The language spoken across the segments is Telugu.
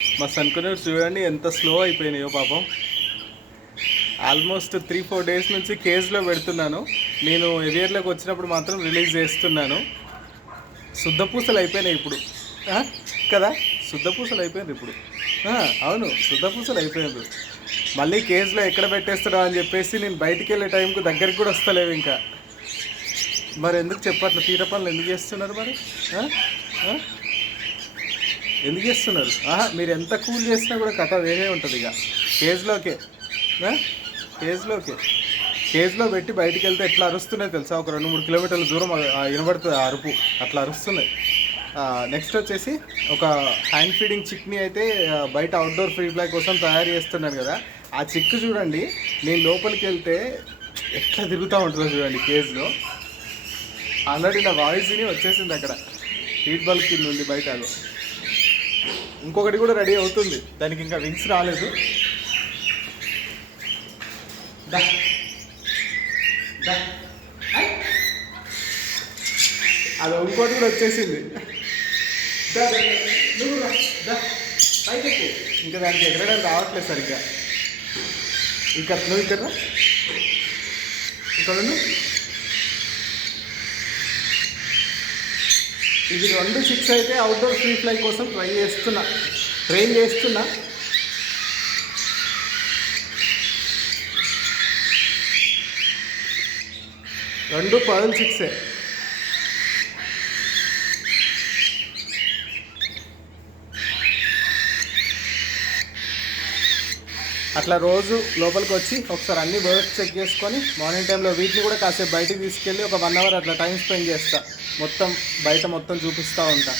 మా సన్కునర్స్ చూడండి ఎంత స్లో అయిపోయినాయో పాపం. ఆల్మోస్ట్ త్రీ ఫోర్ డేస్ నుంచి కేజ్లో పెడుతున్నాను. నేను ఎవియర్లోకి వచ్చినప్పుడు మాత్రం రిలీజ్ చేస్తున్నాను. శుద్ధపూసలు అయిపోయినాయి ఇప్పుడు. కదా? కదా శుద్ధపూసలు అయిపోయింది ఇప్పుడు. అవును అవును శుద్ధపూసలు అయిపోయింది మళ్ళీ కేజ్లో ఎక్కడ పెట్టేస్తున్నావు అని చెప్పేసి నేను బయటికి వెళ్ళే టైంకు దగ్గరికి కూడా వస్తలేవు ఇంకా. మరి ఎందుకు చెప్పట్లేదు తీట పనులు ఎందుకు చేస్తున్నారు మరి? ఎందుకు చేస్తున్నారు? ఆహా మీరు ఎంత కూల్ చేసినా కూడా కథ వేరే ఉంటుంది ఇక. కేజ్లోకే కేజ్లోకే కేజ్లో పెట్టి బయటికి వెళ్తే ఎట్లా అరుస్తున్నాయి తెలుసా? ఒక రెండు మూడు కిలోమీటర్ల దూరం వినబడుతుంది ఆ అరుపు. అట్లా అరుస్తున్నాయి. నెక్స్ట్ వచ్చేసి ఒక హ్యాండ్ ఫీడింగ్ చిక్ని అయితే బయట అవుట్డోర్ ఫ్రీ ఫ్లై కోసం తయారు చేస్తున్నాను కదా. ఆ చిక్ చూడండి నేను లోపలికి వెళ్తే ఎట్లా తిరుగుతూ ఉంటుందో చూడండి కేజ్లో ఆల్రెడీ నా వాయిస్ని వచ్చేసింది అక్కడ. హీట్ బల్బ్ కింద ఉంది బయట అదో. ఇంకొకటి కూడా రెడీ అవుతుంది. దానికి ఇంకా వింగ్స్ రాలేదు. దా. దా. అది ఇంకోటి కూడా వచ్చేసింది. ఇంకా దానికి ఎగరడం రావట్లేదు సరిగ్గా. ఇంకా నువ్వు ఇక్కడ రా. ఇక్కడ ఇది రెండు సిక్స్ అయితే అవుట్డోర్ ఫ్రీ ఫ్లై కోసం ట్రై చేస్తున్నా. ట్రైన్ చేస్తున్నా. రెండు పదులు సిక్సే అట్లా రోజు లోపలికి వచ్చి ఒకసారి అన్ని బర్డ్స్ చెక్ చేసుకొని మార్నింగ్ టైంలో వీటిని కూడా కాసేపు బయటికి తీసుకెళ్ళి ఒక వన్ అవర్ అట్లా టైం స్పెండ్ చేస్తా. మొత్తం బయట మొత్తం చూపిస్తూ ఉంటా.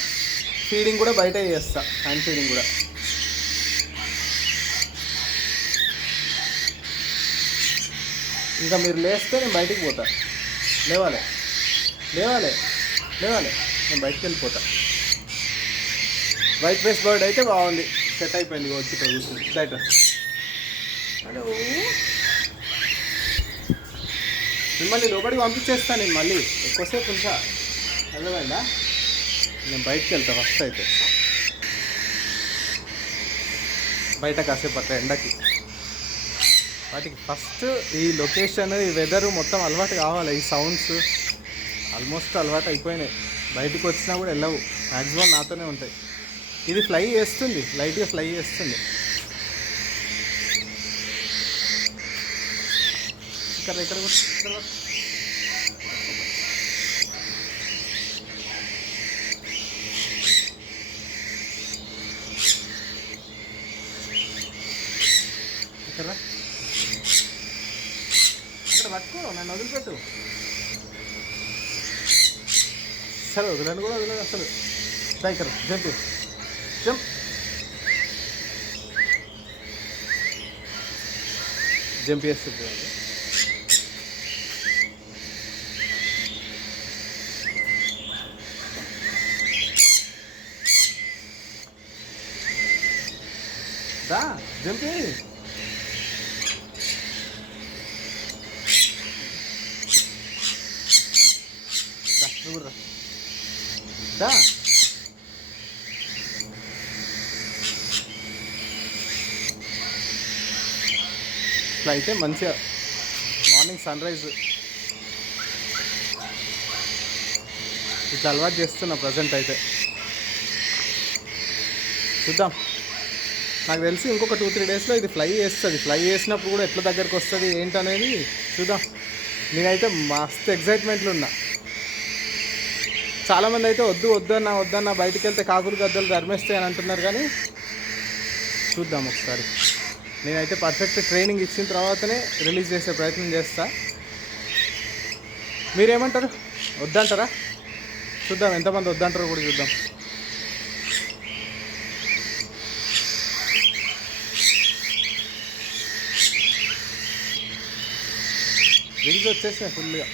ఫీడింగ్ కూడా బయట చేస్తా హ్యాండ్ ఫీడింగ్ కూడా. ఇంకా మీరు లేస్తే నేను బయటికి పోతా. లేవాలి. లేవాలి. లేవాలి. నేను బయటికి వెళ్ళిపోతా. వైట్ ఫేస్ బర్డ్ అయితే బాగుంది. సెట్ అయిపోయింది. వచ్చి ఇక్కడ కూర్చుంది హలో. మిమ్మల్ని లోపలికి పంపించేస్తాను నేను మళ్ళీ. ఎక్కువసేపు ఉంచా. అర్థమైందా? నేను బయటకు వెళ్తా ఫస్ట్ అయితే. బయట కాసేపు అట్లా ఎండకి. వాటికి ఫస్ట్ ఈ లొకేషన్ ఈ వెదర్ మొత్తం అలవాటు కావాలి. ఈ సౌండ్స్ ఆల్మోస్ట్ అలవాటు అయిపోయినాయి. బయటికి వచ్చినా కూడా వెళ్ళవు. మ్యాక్సిమం నాతోనే ఉంటాయి. ఇది ఫ్లై చేస్తుంది. లైట్గా ఫ్లై చేస్తుంది. ఇక్కడ ఇక్కడ కూడా, ఇక్కడ ఇక్కడ పట్టుకో నన్ను వదిలిపెట్టు. సరే వదలండి కూడా వదిలేదు అసలు. దా ఇక్కడ జంప్ జంప్. జంప్ చేస్తుంది చూడండి. దా రా. ఇట్లా అయితే మంచిగా మార్నింగ్ సన్ రైజ్ ఇట్లా అలవాటు చేస్తున్నా ప్రజెంట్ అయితే చూద్దాం నాకు తెలిసి ఇంకొక టూ త్రీ డేస్లో ఇది ఫ్లై చేస్తుంది. ఫ్లై చేసినప్పుడు కూడా ఎట్లా దగ్గరకు వస్తుంది ఏంటనేది చూద్దాం. నేనైతే మస్తు ఎగ్జైట్మెంట్లు ఉన్నా. చాలామంది అయితే వద్దు వద్దన్నా వద్దన్నా బయటికి వెళ్తే కాకులు గద్దలు ధర్మేస్తాయి అని అంటున్నారు కానీ చూద్దాం ఒకసారి. నేనైతే పర్ఫెక్ట్ ట్రైనింగ్ ఇచ్చిన తర్వాతనే రిలీజ్ చేసే ప్రయత్నం చేస్తా. మీరేమంటారు? వద్దంటారా? చూద్దాం ఎంతమంది వద్దంటారో కూడా చూద్దాం. రిలీజ్ వచ్చేసినాయి ఫుల్గా